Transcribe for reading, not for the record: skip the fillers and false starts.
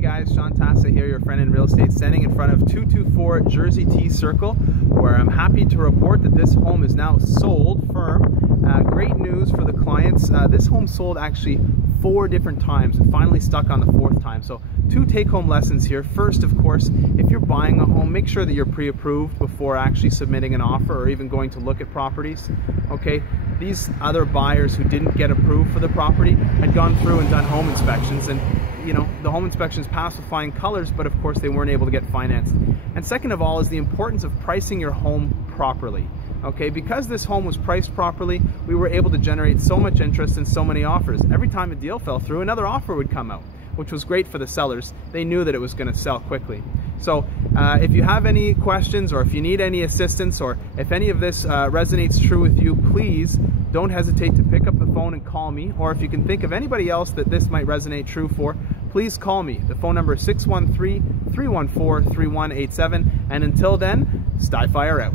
guys, Sean Tassa here, your friend in real estate, standing in front of 224 Jersey T Circle, where I'm happy to report that this home is now sold firm. Great news for the clients. This home sold actually 4 different times and finally stuck on the 4th time. So 2 take-home lessons here. First, of course, if you're buying a home, make sure that you're pre-approved before actually submitting an offer or even going to look at properties. Okay, these other buyers who didn't get approved for the property had gone through and done home inspections, and you know, the home inspections passed with flying colors, but of course they weren't able to get financed. And second of all is the importance of pricing your home properly. Okay, because this home was priced properly, we were able to generate so much interest and so many offers. Every time a deal fell through, another offer would come out, which was great for the sellers. They knew that it was going to sell quickly. So if you have any questions, or if you need any assistance, or if any of this resonates true with you, please don't hesitate to pick up the phone and call me. Or if you can think of anybody else that this might resonate true for, please call me. The phone number is 613-314-3187. And until then, Styfire out.